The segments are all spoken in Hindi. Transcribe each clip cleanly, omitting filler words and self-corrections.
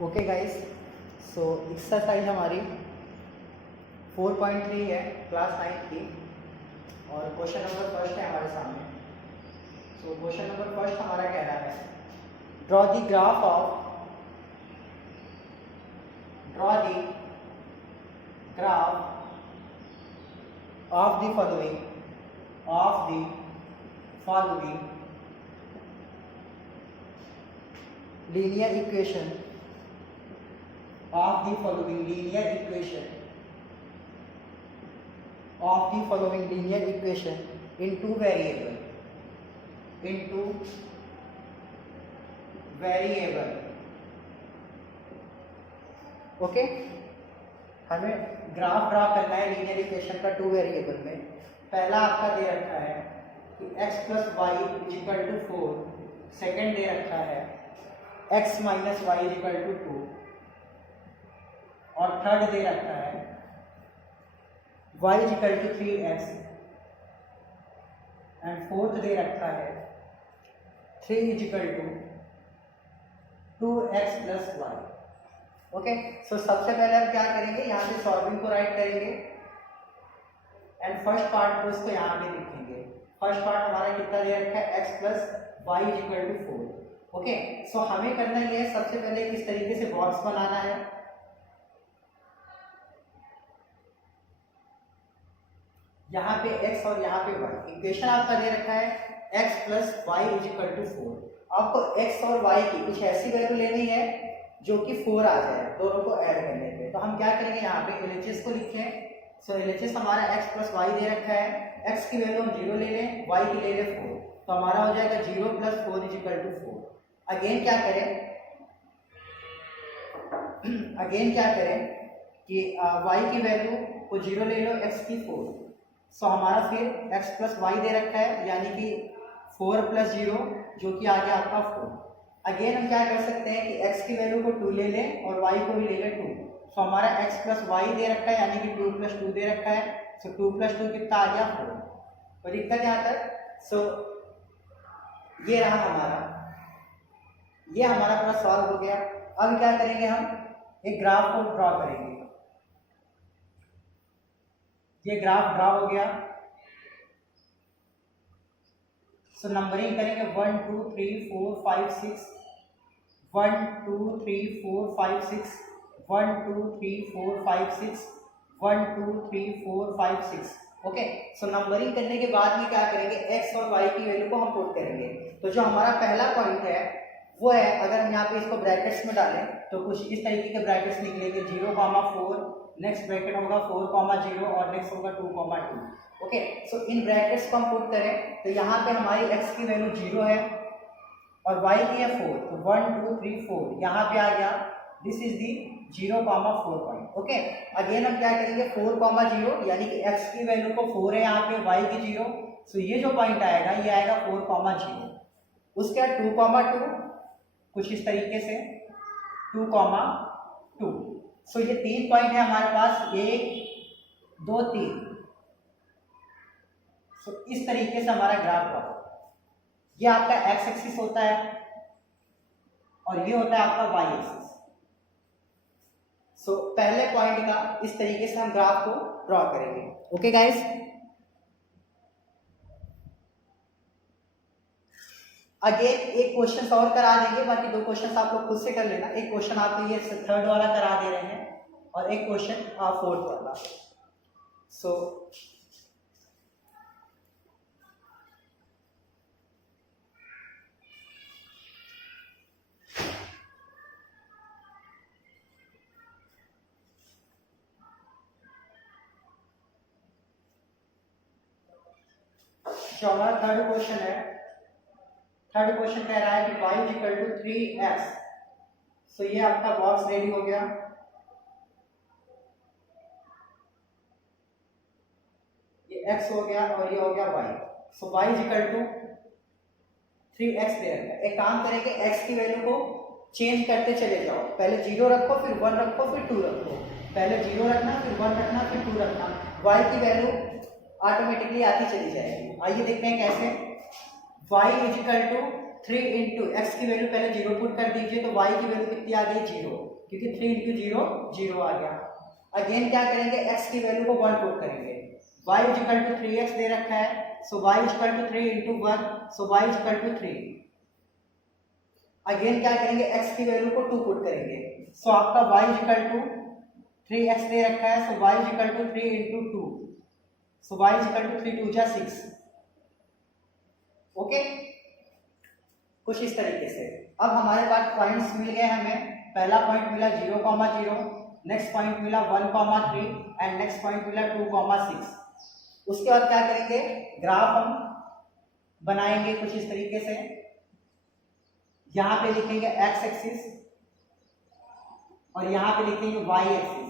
ओके गाइस, सो एक्सरसाइज हमारी 4.3 है क्लास 9 की और क्वेश्चन नंबर फर्स्ट है हमारे सामने। सो क्वेश्चन नंबर फर्स्ट हमारा कह रहा है draw the graph of the following linear equation of the following linear equation in two variable okay. हमें ग्राफ ड्रा करना है लीनियर इक्वेशन का टू वेरिएबल में। पहला आपका दे रखा है कि x + y = 4, सेकंड दे रखा है x - y = 2 और थर्ड दे रखा है y = 3x एंड फोर्थ दे रखा है 3 = 2x + y। ओके, सो सबसे पहले हम क्या करेंगे, यहाँ पे सॉल्विंग को राइट करेंगे एंड फर्स्ट पार्ट को इसको यहाँ पे लिखेंगे। फर्स्ट पार्ट हमारा कितना दे रखा है x + y = 4। ओके, सो हमें करना ये है, सबसे पहले किस तरीके से बॉक्स बनाना है। यहाँ पे x और यहाँ पे y, इक्वेशन आपका दे रखा है x + y = 4। आपको x और y की कुछ ऐसी वैल्यू लेनी है जो कि 4 आ जाए, दोनों को ऐड करने पे। तो हम क्या करेंगे, यहाँ पे LHS को लिखें। सो LHS हमारा x + y दे रखा है, x की वैल्यू हम 0 ले लें, y की ले लें 4, तो हमारा हो जाएगा 0 + 4 = 4। अगेन क्या करें कि y की वैल्यू को 0 ले लो, x की 4। सो हमारा फिर x + y दे रखा है, यानी कि 4 + 0 जो कि आ गया आपका 4। अगेन हम क्या कर सकते हैं कि x की वैल्यू को 2 ले लें और y को भी ले लें 2। सो हमारा x + y दे रखा है, यानी कि 2 + 2 दे रखा है। सो 2 + 2 कितना आ गया 4। तो दिक्कत यहाँ तक। सो ये रहा हमारा पूरा सॉल्व हो गया। अब क्या करेंगे, हम एक ग्राफ को ड्रॉ करेंगे। ये ग्राफ ड्रॉ हो गया। सो नंबरिंग करेंगे 1 2 3 4 5 6 1 2 3 4 5 6 1 2 3 4 5 6 1 2 3 4 5 6। ओके, सो नंबरिंग करने के बाद में क्या करेंगे, x और y की वैल्यू को हम पुट करेंगे। तो जो हमारा पहला पॉइंट है वो है, अगर हम यहाँ पे इसको ब्रैकेट्स में डालें तो कुछ इस तरीके के ब्रैकेट्स निकलेंगे, 0, 4, नेक्स्ट ब्रैकेट होगा 4, 0 और नेक्स्ट होगा 2, 2। ओके, सो इन ब्रैकेट्स को हम पुट करें तो यहाँ पे हमारी x की वैल्यू 0 है और y की है 4, तो 1 2 3 4 यहाँ पे आ गया। This is the 0, 4 point. Okay, again हम क्या करेंगे 4, 0, यानी कि x की वैल्यू को 4 है यहाँ पे, y की 0। सो ये जो पॉइंट आएगा ये आएगा 4, 0। उसके बाद 2, 2 कुछ इस तरीके से 2, 2। सो ये 3 पॉइंट है हमारे पास, 1 2 3। सो इस तरीके से हमारा ग्राफ ड्रॉ होगा। ये आपका x एक्सिस होता है और ये होता है आपका y एक्सिस। सो पहले पॉइंट का इस तरीके से हम ग्राफ को ड्रॉ करेंगे। ओके गाइस, अगेन एक क्वेश्चन और करा देंगे, बाकी 2 क्वेश्चन आप लोग खुद से कर लेना। एक क्वेश्चन आपको ये थर्ड वाला करा दे रहे हैं और एक क्वेश्चन फोर्थ वाला। सो जो हमारा थर्ड क्वेश्चन है, थर्ड क्वेश्चन कह रहा है कि y = 3x। सो ये आपका बॉक्स रेडी हो गया। ये x हो गया और ये हो गया y। सो y = 3x दे रखा है। एक काम करेंगे, x की वैल्यू को चेंज करते चले जाओ, पहले 0 रखो, फिर 1 रखो, फिर 2 रखो, पहले 0 रखना, फिर 1 रखना, फिर 2 रखना। y की वैल्यू ऑटोमेटिकली आती चली जाएगी। आइए देखते हैं कैसे। y = 3 इंटू एक्स की वैल्यू पहले 0 पुट कर दीजिए, तो वाई की वैल्यू कितनी आ गई 0, क्योंकि 3 इंटू 0 0 आ गया। अगेन क्या करेंगे, एक्स की वैल्यू को 1 पुट करेंगे, y इक्वल टू 3x दे रखा है, so y equal to 3 into 1, so y equal to 3। Again क्या करेंगे, x की वैल्यू को 2 पुट करेंगे, सो आपका y इक्वल टू 3x दे रखा है, so y equal to 3 into 2, so y equal to 3 2 जा 6। ओके, कुछ इस तरीके से। अब हमारे पास पॉइंट्स मिल गए हमें, पहला पॉइंट मिला 0,0, नेक्स्ट पॉइंट मिला 1,3 एंड नेक्स्ट पॉइंट मिला 2,6। उसके बाद क्या करेंगे, ग्राफ हम बनाएंगे कुछ इस तरीके से। यहां पे लिखेंगे एक्स एक्सिस और यहां पे लिखेंगे वाई एक्सिस।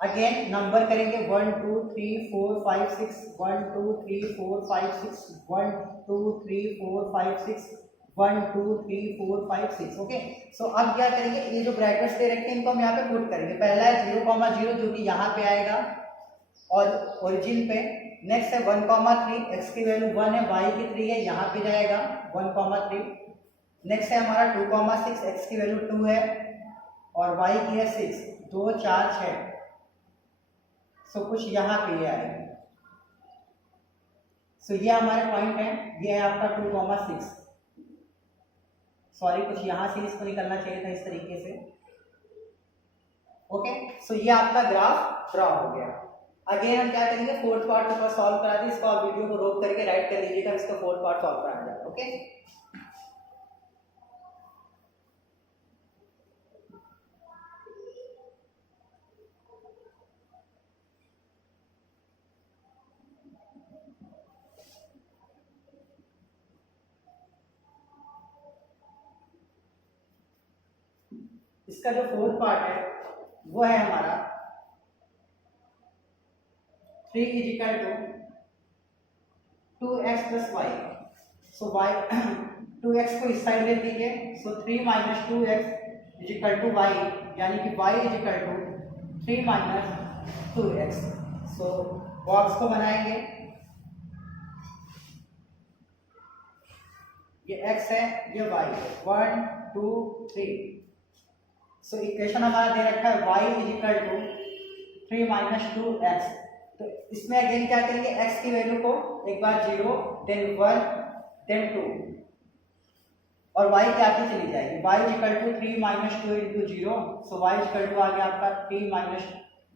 अगेन नंबर करेंगे 1 2 3 4 5 6, 1 2 3 4 5 6, 1 2 3 4 5 6, 1 2 3 4 5 6। ओके, सो अब क्या करेंगे, ये जो ब्रैकेट्स दे रखे हैं इनको हम यहाँ पे पुट करेंगे। पहला है 0,0 जो कि यहाँ पे आएगा और ओरिजिन पे। नेक्स्ट है 1,3, एक्स की वैल्यू 1 है, वाई की 3 है, यहाँ पे जाएगा 1,3। नेक्स्ट है हमारा 2,6, एक्स की वैल्यू 2 है और वाई की है 6, 2 4 6, सो कुछ यहाँ पे आएगा। सो ये हमारे पॉइंट है, ये है आपका 2,6। सॉरी, कुछ यहाँ से इसको निकलना चाहिए था इस तरीके से। ओके, सो ये आपका ग्राफ ड्रॉ हो गया। अगेन हम क्या करेंगे, फोर्थ पार्ट को सॉल्व करा दी, इसको आप वीडियो को रोक करके राइट कर लीजिएगा, इसका फोर्थ पार्ट सॉल्व कराया जाएगा। ओके, इसका जो फोर्थ पार्ट है वो है हमारा 3 is equal to 2x plus y. So y 2x को इस साइड ले दीजिए, so 3 minus 2x is equal to y, यानी कि y is equal to 3 minus 2x। So box को बनाएंगे, ये x है, ये y है, 1 2 3। सो इक्वेशन हमारा दे रखा है y is equal to 3 minus 2x। तो इसमें अगेन क्या करेंगे, x की वैल्यू को एक बार 0 देन 1 देन 2 और y की आती चली जाएगी, y is equal to 3 minus 2 into 0। So y is equal to आ गया आपका 3 माइनस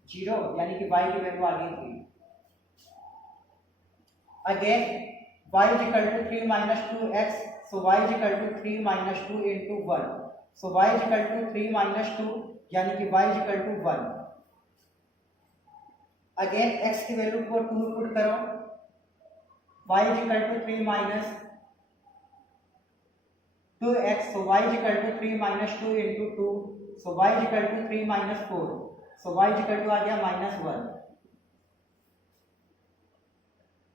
0, यानी कि y की वैल्यू आ गई 3। Again y is equal to 3 minus 2x, so y is equal to 3 minus 2 into 1। So y is equal to 3 minus 2, यानी कि y is equal to 1। Again x की वैल्यू को 2 पुट करो, y is equal to 3 minus 2x, so y is equal to 3 minus 2 into 2, so y is equal to 3 minus 4, so y is equal to आ गया -1।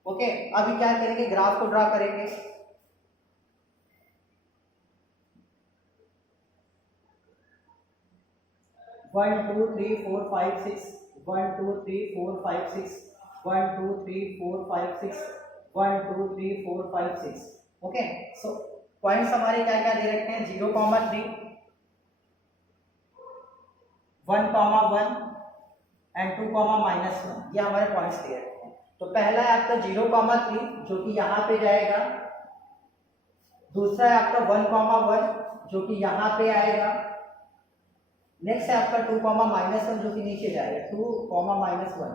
ओके, अभी क्या करेंगे, ग्राफ को ड्रा करेंगे। One two three four five six, 1 2 3 4 5 6, 1 2 3 4 5 6, 1 2 3 4 5 6। Okay, सो पॉइंट्स हमारे क्या क्या दे रखे हैं, 0,3, 1,1 एंड 2,-1, ये हमारे पॉइंट्स दे रखे हैं। तो पहला है आपका 0,3 जो कि यहाँ पे जाएगा, दूसरा है आपका 1,1 जो कि यहाँ पे आएगा, नेक्स्ट है आपका 2,-1 जो कि नीचे जाएगा, 2,-1।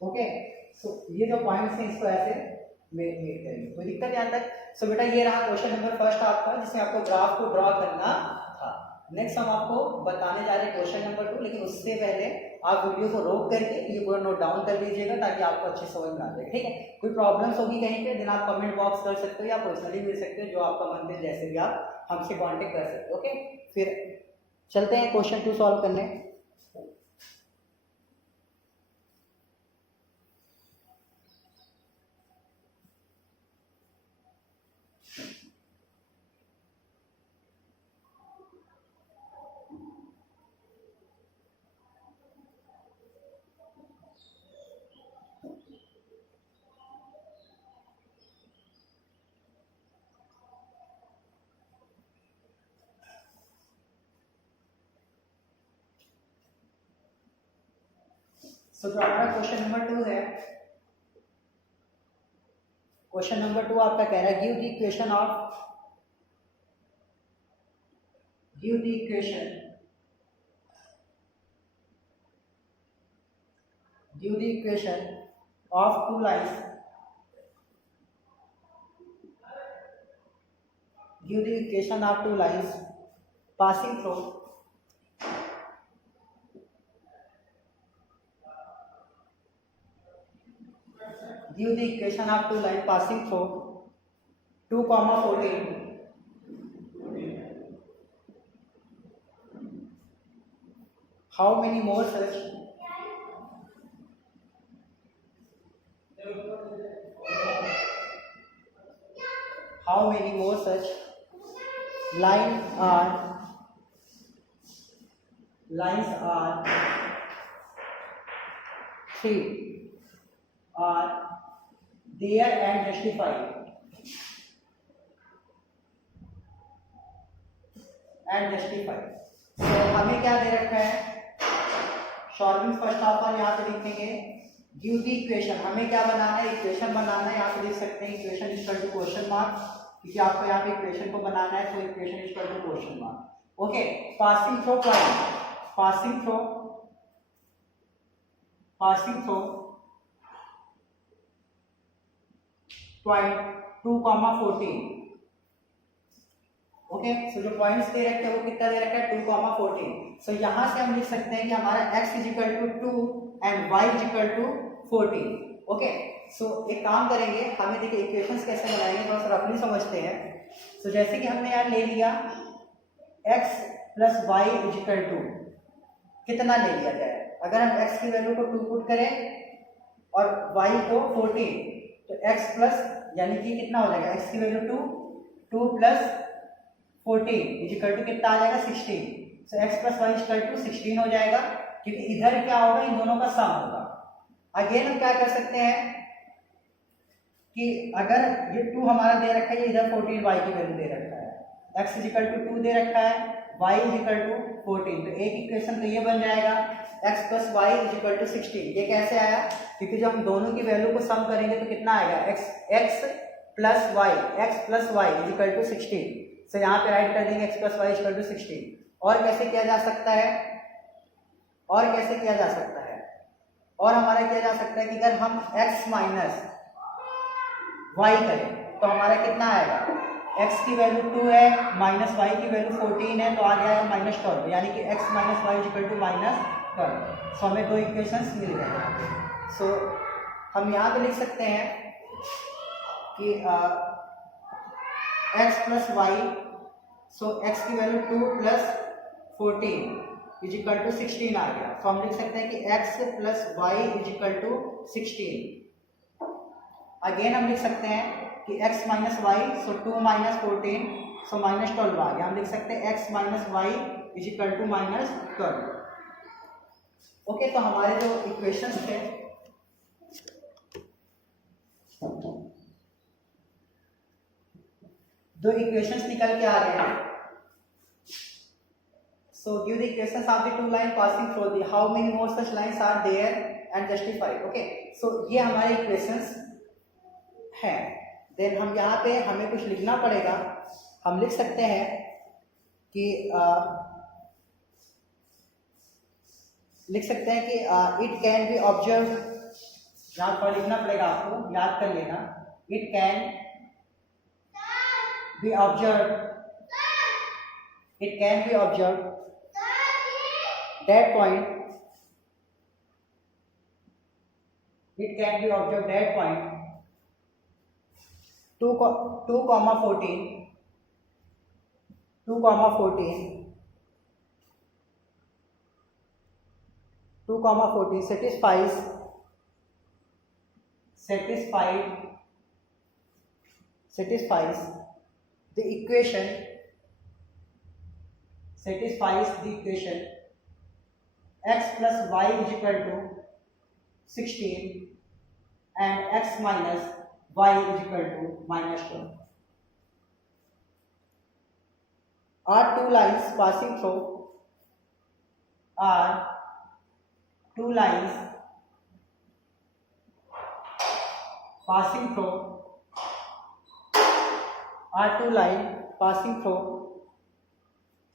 ओके, सो ये जो पॉइंट्स हैं इसको ऐसे मेक करेंगे, कोई दिक्कत यहाँ तक। सो बेटा ये रहा क्वेश्चन नंबर फर्स्ट आपका, जिसमें आपको ग्राफ को ड्रॉ करना था। नेक्स्ट हम आपको बताने जा रहे हैं क्वेश्चन नंबर 2, लेकिन उससे पहले आप वीडियो को रोक करके ये पूरा नोट डाउन कर लीजिएगा ताकि आपको अच्छी समझ में आ जाए। ठीक है, कोई प्रॉब्लम्स होगी कहीं पे देन आप कमेंट बॉक्स कर सकते हो या पर्सनली मिल सकते हो, जो आपका मन है जैसे भी आप हमसे कॉन्टेक्ट कर सकते हो। ओके, फिर चलते हैं क्वेश्चन 2 सॉल्व करने। सो जो हमारा क्वेश्चन नंबर 2 है, क्वेश्चन नंबर 2 आपका कह रहा है give the equation of two lines, give the equation of two lines passing through give the equation of two lines passing through 2 comma 14 how many more such lines are three are there and justified so हमें क्या दे रखा है, सॉल्विंग फर्स्ट ऑफ ऑल यहाँ पे लिखेंगे गिव द इक्वेशन, हमें क्या बनाना है, इक्वेशन बनाना है। यहाँ पे लिख सकते हैं equation equal to question mark, क्योंकि आपको यहाँ पे इक्वेशन को बनाना है, तो equation equal to question mark. Okay, passing through point 2,14। Okay, so जो पॉइंट्स दे रखे हैं वो कितना दे रखा है 2,14। सो यहाँ से हम लिख सकते हैं कि हमारा x is equal to 2 and y is equal to 14। Okay, so एक काम करेंगे, हमें देखिए इक्वेशंस कैसे बनाएंगे, थोड़ा सा रफली समझते हैं। सो जैसे कि हमने यहाँ ले लिया x plus y is equal to, कितना ले लिया जाए, अगर हम x की वैल्यू को 2 पुट करें और y को 14, तो x प्लस यानी कि कितना हो जाएगा, x की value 2 plus 14 is equal to कितना आ जाएगा 16। So x plus y is equal to 16 हो जाएगा, क्योंकि इधर क्या होगा, इन दोनों का सम होगा। अगेन हम क्या कर सकते हैं कि अगर ये 2 हमारा दे रखा है, ये इधर 14 y की वैल्यू दे रखा है, x इज इक्वल टू 2 दे रखा है, y इज इक्वल टू 14, तो एक इक्वेशन तो ये बन जाएगा x plus y is equal to 16। ये कैसे आया, क्योंकि जब हम दोनों की वैल्यू को सम करेंगे तो कितना आएगा, x plus y is equal to 16। So यहाँ पे राइट कर देंगे x plus y is equal to 16। और कैसे किया जा सकता है, और हमारा किया जा सकता है कि अगर हम x माइनस वाई करें तो हमारा कितना आएगा, x की वैल्यू 2 है माइनस वाई की वैल्यू 14 है, तो आ जाएगा -12, यानी कि x minus y equal to -12। So हमें दो इक्वेशंस मिल गए। सो हम यहाँ पे लिख सकते हैं कि x plus y, so x की value 2 plus 14 is equal to 16 आ गया। तो हम लिख सकते हैं कि x plus y is equal to 16। Again हम लिख सकते हैं कि x minus y, so 2 minus 14, so -12 आ गया। हम लिख सकते हैं x minus y is equal to -12। Okay, तो हमारे जो इक्वेशंस थे दो इक्वेशंस निकल के आ रहे हैं। So give the equations of the two lines passing through the how many more such lines are there and justify। Okay, so ये हमारे इक्वेशंस हैं। देन हम यहाँ पे हमें कुछ लिखना पड़ेगा। हम लिख सकते हैं कि इट कैन बी ऑब्जर्व, यहाँ पर लिखना पड़ेगा, आपको याद कर लेना, it can be observe that point, it can be observed that point 2, 14 satisfies the equation x plus y is equal to 16 and x minus y is equal to -12 are two lines passing through passing through are two line passing through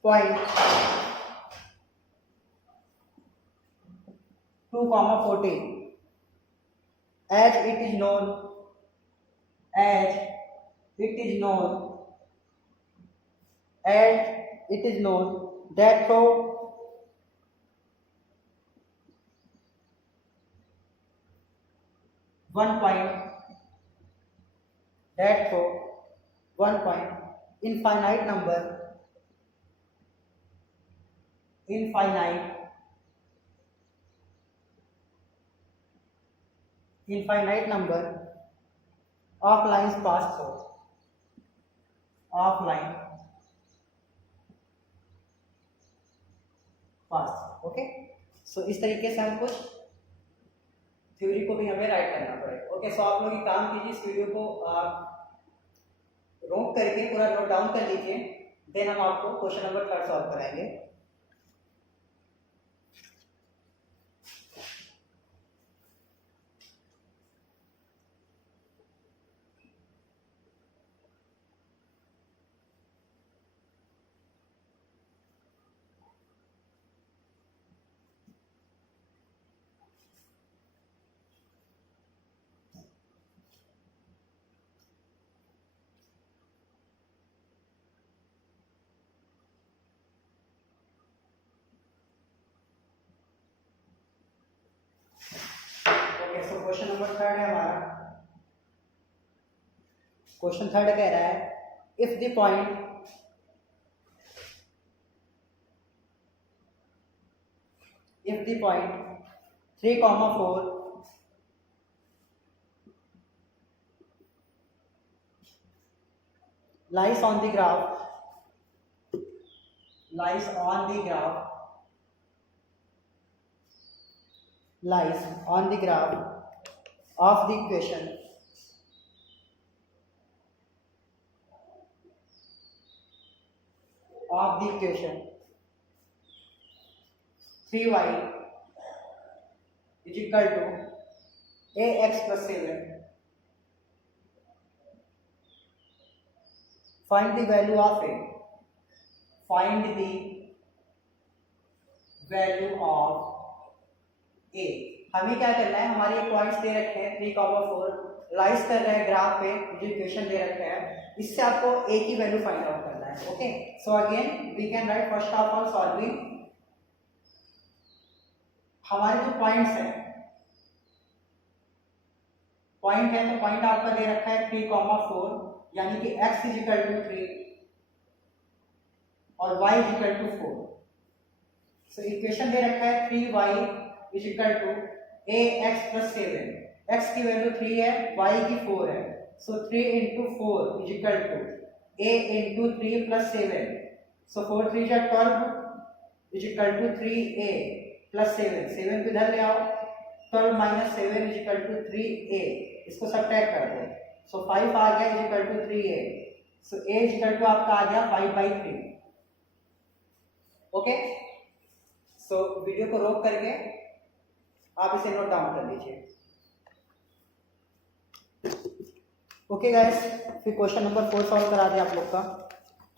point 2,14 as it is known as it is known as it is known that through one point that through one point infinite number infinite number of lines pass through of line pass. Okay, so इस तरीके से हम कुछ थ्योरी को भी हमें राइट करना पड़ेगा. ओके, सो आप लोग एक काम कीजिए, इस वीडियो को रोक करके पूरा नोट डाउन कर लीजिए, देन हम आपको क्वेश्चन नंबर 3 सॉल्व कराएंगे. सो क्वेश्चन नंबर 3 है हमारा. क्वेश्चन 3 कह रहा है if the point if the point 3,4 lies on the graph lies on the graph of the equation of the equation 3y is equal to ax plus 7. Find the value of a. Find the value of a. हमें क्या करना है, हमारे पॉइंट्स दे रखे हैं 3,4 लाइज कर रहे हैं ग्राफ पे, जो इक्वेशन दे रखे हैं, इससे आपको a की वैल्यू फाइंड आउट करना है. Okay, so again we can write first of all solving. हमारे जो पॉइंट्स हैं, पॉइंट है तो पॉइंट आपका दे रखा है 3,4 यानी कि x इज इक्वल टू 3 और y is equal to 4. So equation दे रखा है 3y is equal to ax plus 7. x की वैल्यू 3 है, y की 4 है, so 3 into 4 is equal to a into 3 plus 7. So 4 3 जा 12 is equal to 3a plus 7 को इधर ले आओ, 12 minus 7 is equal to 3a. इसको सब्ट्रैक्ट कर दो, सो 5 आ गया is equal to 3a. So a is equal to आपका आ गया 5/3. ओके, सो वीडियो को रोक करके आप इसे नोट डाउन कर लीजिए. ओके गाइस, फिर क्वेश्चन नंबर 4 सॉल्व करा दें आप लोग का.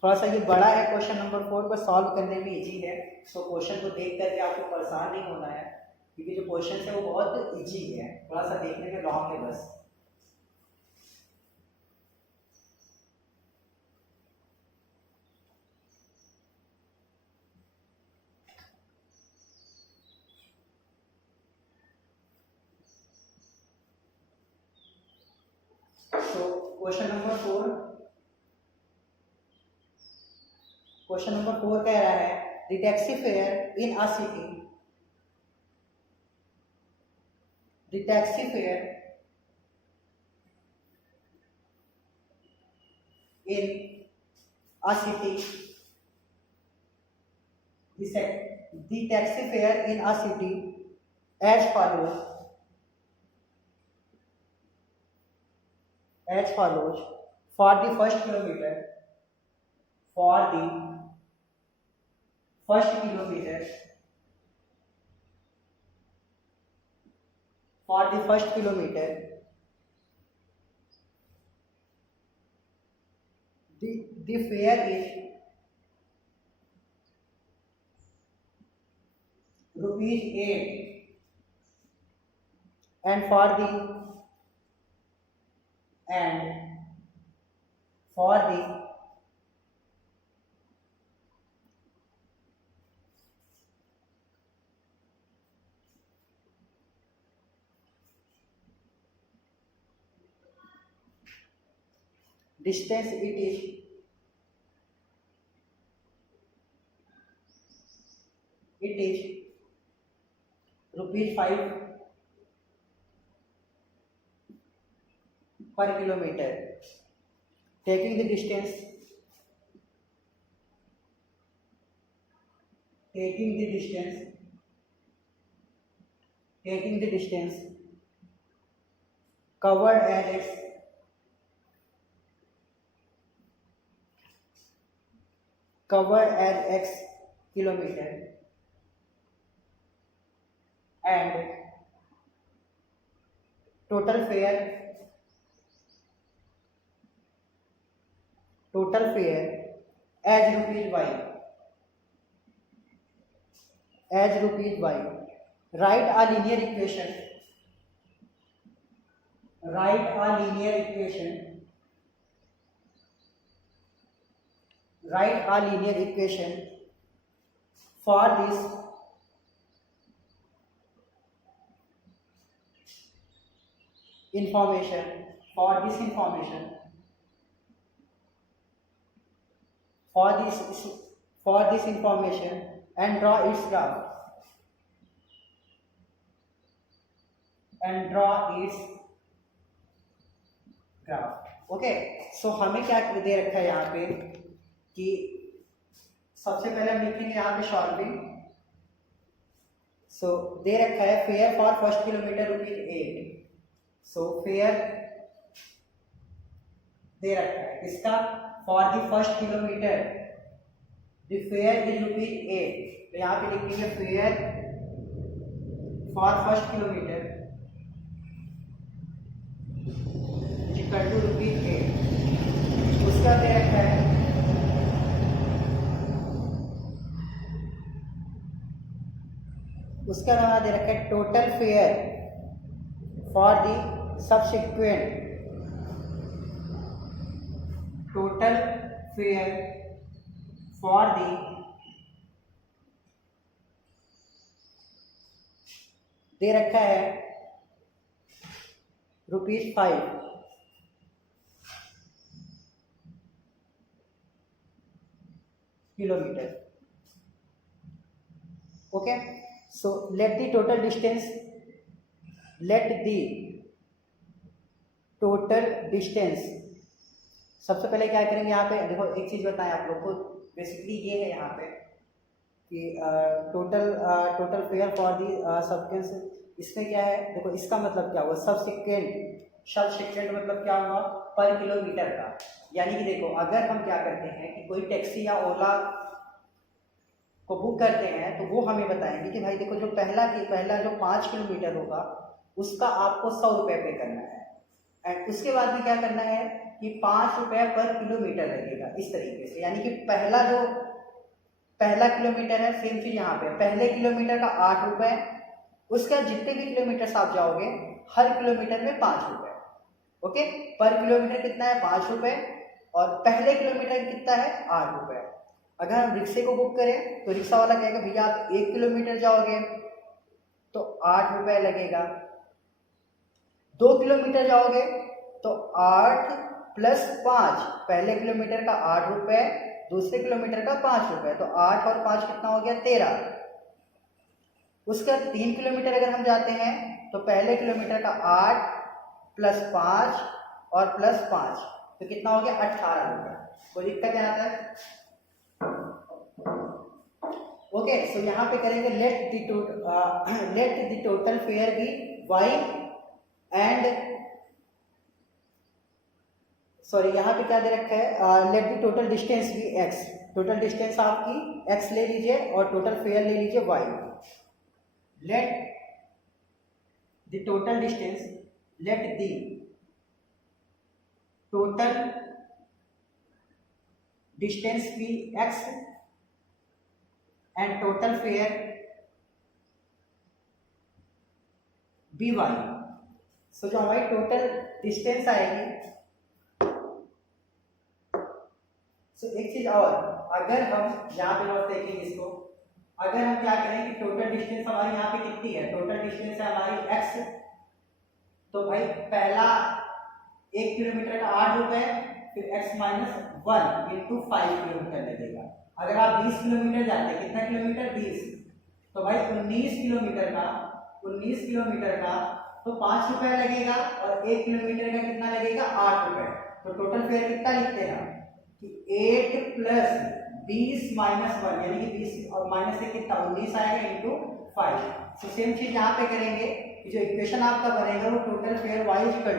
थोड़ा सा ये बड़ा है क्वेश्चन नंबर 4, पर सॉल्व करने में इजी है. सो क्वेश्चन को देख करके आपको परेशान नहीं होना है, क्योंकि जो क्वेश्चन है वो बहुत इजी है, थोड़ा सा देखने में लॉन्ग है बस. सो क्वेश्चन नंबर 4 कह रहा है the taxi fair in a city. The taxi fare in a city. The taxi fare in a city as follows. For the first kilometer. For the first kilometer. the fare is ₹8, and for the distance it is ₹5 per kilometer. Taking the distance covered as x kilometer, and total fare as rupees y. Write a linear equation for this information and draw its graph. Okay, so हमें क्या दे रखा है यहाँ पे कि सबसे पहले हम लिखेंगे यहाँ पे सॉल्विंग. सो दे रखा है fare for first kilometre ₹8. So fare दे रखा है इसका for the first kilometre the fare is ₹8. तो यहाँ पे लिखेंगे fare for first kilometre equal to ₹8. उसका दे रखा है total fare for the subsequent दे रखा है ₹5 kilometer. Okay, so let the total distance सबसे पहले क्या करेंगे यहाँ पे देखो एक चीज बताएं आप लोग को. बेसिकली ये है यहाँ पे कि टोटल फेयर फॉर दी सबकेंस. इसमें क्या है देखो, इसका मतलब क्या हुआ सब्सिक्वेंट मतलब क्या हुआ पर किलोमीटर का. यानी कि देखो अगर हम क्या करते हैं कि कोई टैक्सी या ओला को बुक करते हैं तो वो हमें बताएंगे कि भाई देखो जो पहला जो 5 किलोमीटर होगा उसका आपको ₹100 पे करना है, एंड उसके बाद में क्या करना है कि ₹5 पर किलोमीटर लगेगा. इस तरीके से यानी कि पहला किलोमीटर है, सेम चीज यहाँ पे पहले किलोमीटर का ₹8. उसका जितने भी किलोमीटर आप जाओगे हर किलोमीटर में ₹5. ओके, पर किलोमीटर कितना है ₹5, और पहले किलोमीटर कितना है ₹8. अगर हम रिक्शे को बुक करें तो रिक्शा वाला कहेगा भैया आप 1 किलोमीटर जाओगे तो ₹8 लगेगा, 2 किलोमीटर जाओगे तो 8 + 5, पहले किलोमीटर का ₹8, दूसरे किलोमीटर का ₹5, तो 8 और 5 कितना हो गया 13. उसका 3 किलोमीटर अगर हम जाते हैं तो पहले किलोमीटर का 8 + 5 और +5 तो कितना हो गया ₹18. कोई दिक्कत यहाँ तक? ओके, सो यहाँ पे करेंगे let the total fare be y and sorry यहाँ पे क्या दे रखा है let the total distance be x. Total distance आपकी x ले लीजिए और टोटल फेयर ले लीजिए y. Let the total distance distance be x and total fare be y. So जो हमारी टोटल डिस्टेंस आएगी, सो एक चीज और, अगर हम यहाँ पे और देखेंगे इसको, अगर हम क्या करें कि टोटल डिस्टेंस हमारी यहाँ पे कितनी है, टोटल डिस्टेंस है हमारी x, तो भाई पहला 1 किलोमीटर का 8 रुपए, फिर x माइनस 1 इंटू 5 किलोमीटर लगेगा। अगर आप 20 किलोमीटर जाते हैं, कितना किलोमीटर 20, तो भाई 19 किलोमीटर का तो 5 रुपए लगेगा, और 1 किलोमीटर का कितना लगेगा 8 रुपए। तो टोटल फेयर कितना लिखते हैं कि 8 प्लस 20 माइनस 1, यानी कि 20 और माइनस से कितना 19 आएगा इंटू 5। तो सेम चीज यहाँ पे करेंगे कि जो इक्वेशन आपका बनेगा वो total fare y equal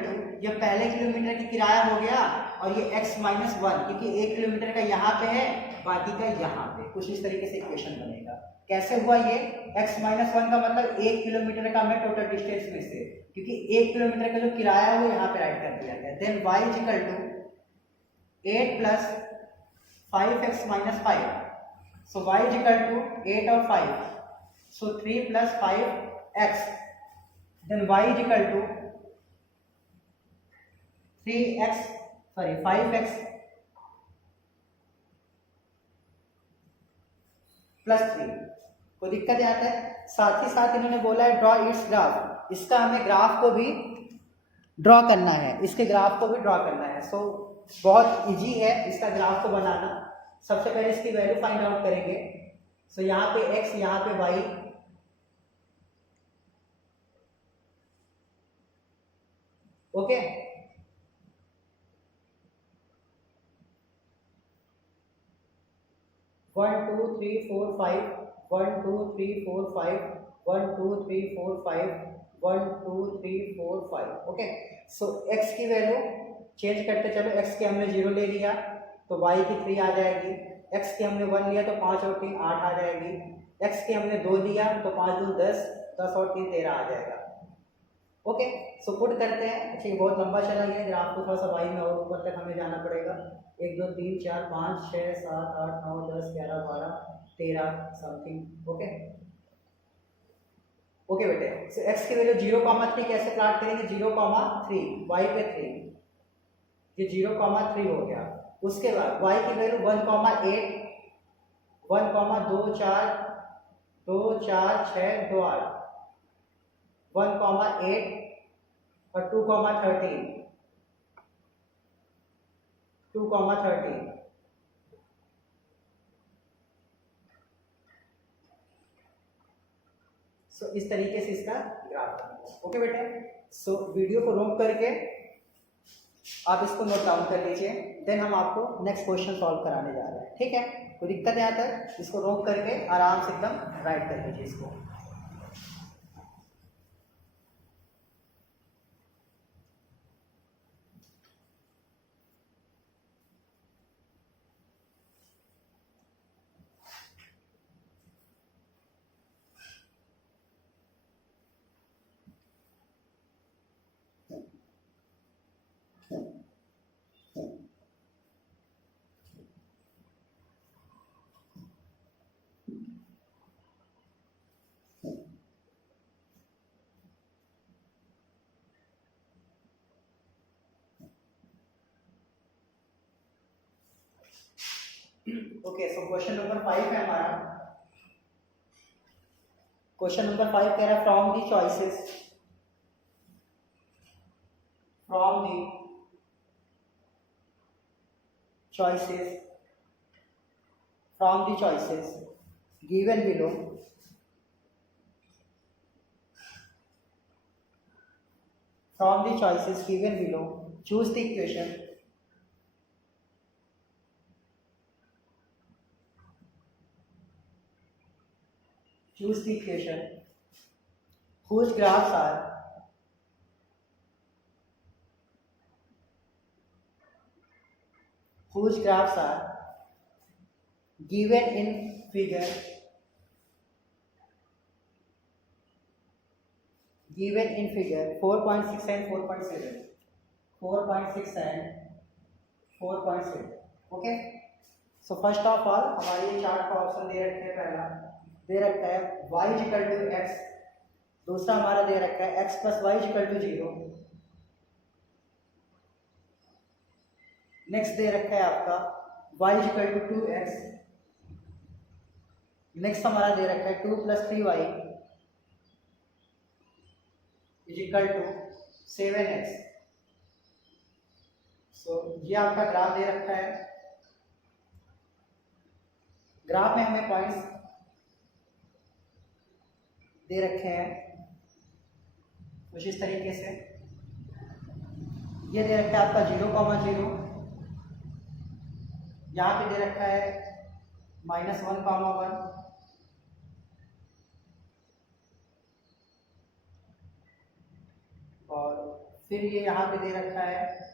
to ये पहले किलोमीटर की किराया हो गया, और ये x माइनस 1, क्योंकि 1 किलोमीटर का यहाँ पे है, बाकी का यहाँ पे, कुछ इस तरीके से इक्वेशन बनेगा। कैसे हुआ ये, x माइनस 1 का मतलब 1 किलोमीटर का हमें टोटल डिस्टेंस में से, क्योंकि 1 किलोमीटर का जो किराया है वो यहाँ पे राइट कर दिया गया। Then y equal to 8 plus 5x minus 5, so y equal to 8 और 5, so 3 plus 5x, then y equal to 5x plus 3। कोई दिक्कत यहाँ पे? साथ ही साथ इन्होंने बोला है ड्रॉ इट्स ग्राफ, इसका हमें ग्राफ को भी ड्रॉ करना है, इसके ग्राफ को भी ड्रॉ करना है। सो बहुत इजी है इसका ग्राफ को बनाना। सबसे पहले इसकी वैल्यू फाइंड आउट करेंगे। सो यहाँ पे x, यहाँ पे y, okay. One two three four five, 1 2 3 4 5, 1 2 3 4 5, 1 2 3 4 5, okay. सो x की वैल्यू चेंज करते चलो, x के हमने 0 ले लिया तो y की 3 आ जाएगी, x के हमने 1 लिया तो 5 और 3 8 आ जाएगी, x के हमने 2 लिया तो 5 2 10, 10 और 3 13 आ जाएगा, ओके। सो पुट करते हैं। अच्छा ये बहुत लंबा चला गया ग्राफ, को थोड़ा सा y में और ऊपर तक हमें जाना पड़ेगा। 1 2 3 4 5 6 7 8 9 10 11 12 13 समथिंग, ओके ओके बेटे। सो x की वैल्यू 0,3 कैसे प्लॉट करेंगे, 0,3, y पे 3, ये 0,3 हो गया। उसके बाद y की वैल्यू 1,8, 1,2 4 2 4 6 2 8, 1,8 और 2,13, 2,13। सो इस तरीके से इसका ग्राफ बनेगा, ओके बेटे। सो वीडियो को रोक करके आप इसको नोट डाउन कर लीजिए, देन हम आपको नेक्स्ट क्वेश्चन सॉल्व कराने जा रहे हैं, ठीक है। कोई दिक्कत यहाँ तक, इसको रोक करके आराम से एकदम राइट कर लीजिए इसको। ओके, सो क्वेश्चन नंबर 5 है हमारा। क्वेश्चन नंबर 5 कह रहा है from the choices, from the choices from the choices given below, from the choices given below choose the equation whose graphs are given in figure 4.6 and 4.7, 4.6 and 4.6। Okay, so first of all हमारे ये चार्ट का ऑप्शन दे रखे हैं, पहला दे रखा है y इक्वल टू एक्स, दूसरा हमारा दे रखा है x plus y equal to 0, next दे रखा है आपका y equal to 2x, next हमारा दे रखा है 2 plus 3y equal to 7x। सो ये आपका ग्राफ दे रखा है, ग्राफ में हमें पॉइंट्स दे रखे हैं कुछ इस तरीके से। ये दे रखा है आपका 0,0, यहाँ पे दे रखा है -1,1, और फिर ये यहाँ पे दे रखा है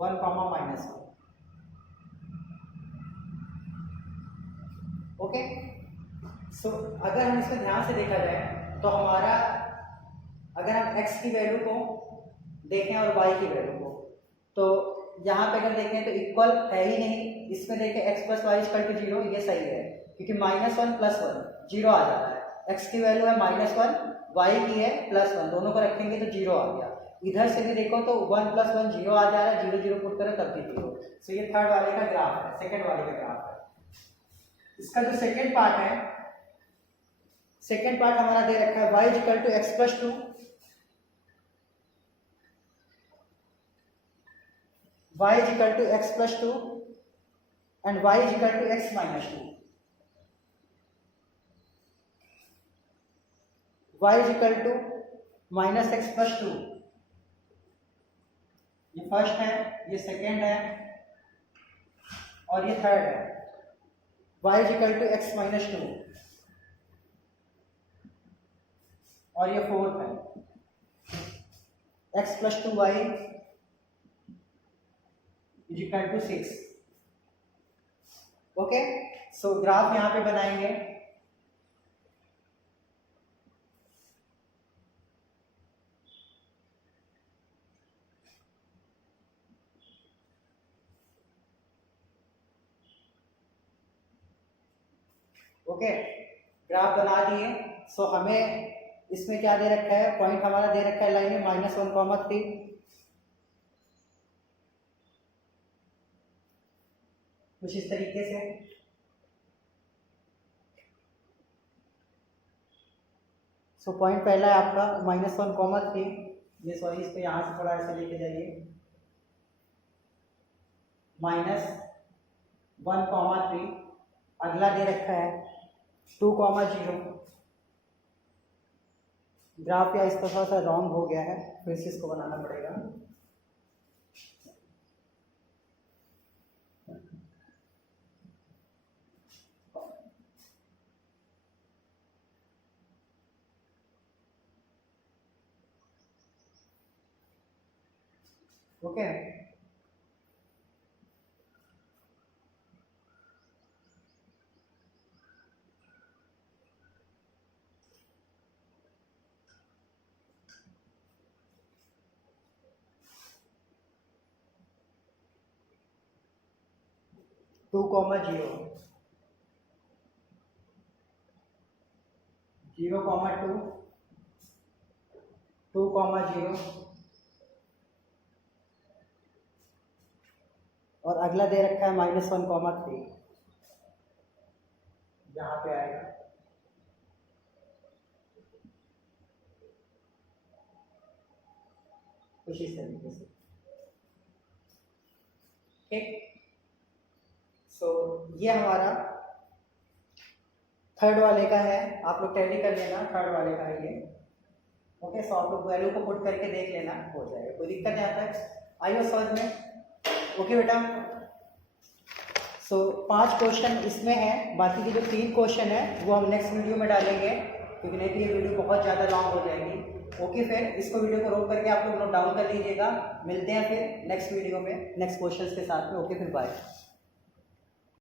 1,-1। ओके, सो अगर हम इसमें ध्यान से देखा जाए तो हमारा, अगर हम x की वैल्यू को देखें और y की वैल्यू को, तो यहाँ पे अगर देखें तो इक्वल है ही नहीं। इसमें देखें x plus y equal to 0, ये सही है क्योंकि -1 + 1 0 आ जाता है। x की वैल्यू है -1, y की है +1, दोनों को रखेंगे तो 0 आ गया। इधर से भी देखो तो 1 + 1 0 आ जा रहा है, 0 0 पुट करो तब भी 0। सो ये थर्ड वाले का ग्राफ है, सेकंड वाले का ग्राफ है। इसका जो सेकंड पार्ट है, सेकंड पार्ट हमारा दे रखा है y equal to x plus 2, y equal to x plus 2 and y equal to x minus 2, y equal to -x plus 2। ये फर्स्ट है, ये सेकंड है और ये थर्ड है। y equal to x minus 2 और ये फोर्थ है, x plus 2y equal to 6। Okay, so graph यहाँ पे बनाएंगे। ओके, ग्राफ बना दिए। सो हमें इसमें क्या दे रखा है, पॉइंट हमारा दे रखा है लाइन में -1,3, कुछ इस तरीके से। सो पॉइंट पहला है आपका -1,3, ये सॉरी इसको यहाँ से थोड़ा ऐसे लेके जाइए, -1,3। अगला दे रखा है 2,0। ग्राफ या इस तरह से रॉन्ग हो गया है, फिर से इसको बनाना पड़ेगा। ओके, टू 0,0, 0,2, 2,0 और अगला दे रखा है -1,3, यहाँ पे आएगा। कुछ इस तरीके से। ठीक, सो ये हमारा थर्ड वाले का है, आप लोग टैली कर लेना, थर्ड वाले का है ये। ओके, सो आप लोग वैल्यू को पुट करके देख लेना, हो जाएगा, कोई दिक्कत नहीं आता है। आइए समझ में। ओके बेटा, सो 5 क्वेश्चन इसमें है, बाकी के जो 3 क्वेश्चन है वो हम नेक्स्ट वीडियो में डालेंगे, क्योंकि नहीं तो ये वीडियो बहुत ज़्यादा लॉन्ग हो जाएगी। ओके, फिर इसको वीडियो को रोक करके आप लोग नोट डाउन कर लीजिएगा। मिलते हैं फिर नेक्स्ट वीडियो में नेक्स्ट क्वेश्चन के साथ में। ओके, फिर बाय।